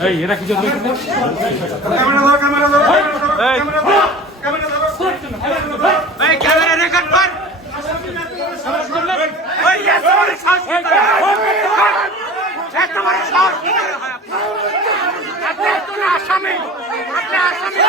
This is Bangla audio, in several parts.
এই এরা কি জন্য ক্যামেরা ধরো ক্যামেরা ধরো ক্যামেরা ধরো ক্যামেরা ধরো এই ক্যামেরা রেকর্ড কর ওই এত বড় সাহস কি করে? এত বড় সাহস হয় আসামি আপনি আসামি না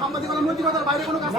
সাংবাদিকতার বাইরে কোনো কাজ।